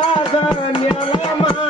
ಸಾಧನ ಮ್ಯಾಲ ಮಾ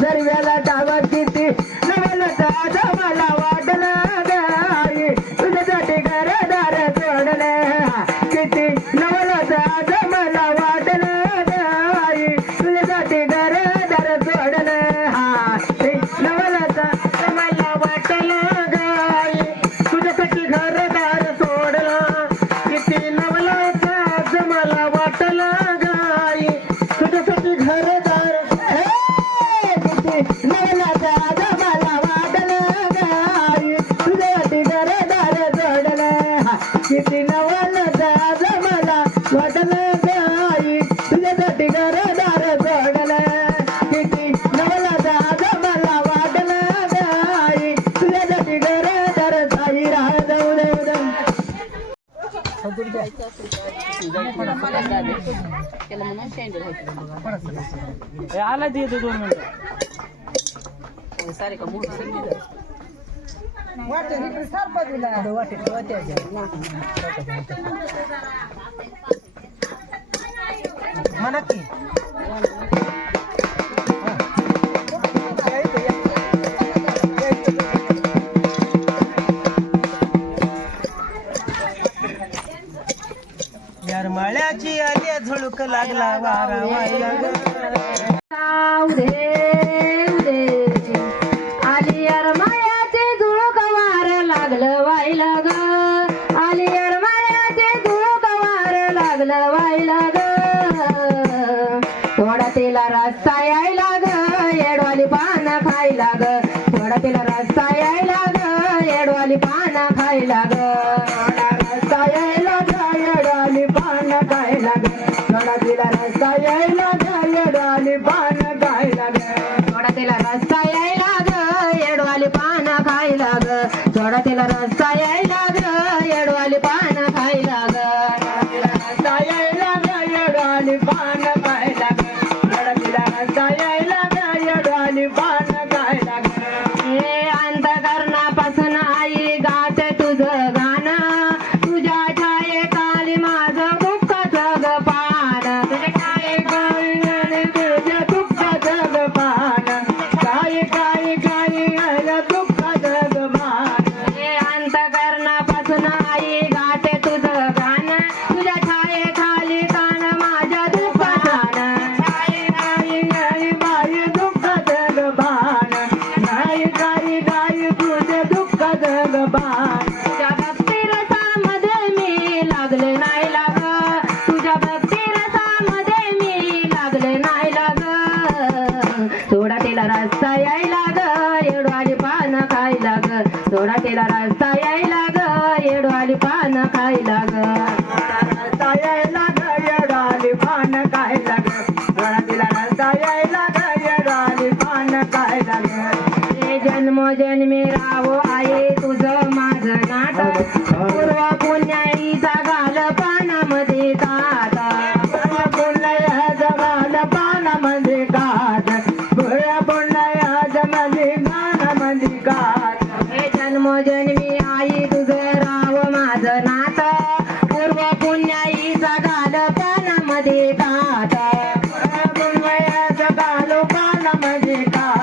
சரி வேலை त्याला म्हणून शेंडल हे आला ते दोन मिनिटं सारे की. झुळूक लागला वारा वायला आली मायाचे झुळूक लागलं वायला ग. आली मायाचे झुळूक लागलं वायला ग. थोडा तिला रस्ता यायला ग एडवाली पाना खायला ग. थोडा तिला रस्ता यायला ग येडवाली पाना खायला ग. I love you. गाई गाठ तुझं गाण. तुझ्या छाये खाली कान माझ्या दुःख दुःख जगबाण गाई गाई गाई तुझे दुःख जगबाण तुझ्या भक्ती रसामध्ये मी लागले नाही लाग. तुझ्या भक्ती रसामध्ये मी लागले नाही लाग. थोडा तिला रस्ता यायला ग एवढा पान खायला ग थोडा तिला रस्ता ka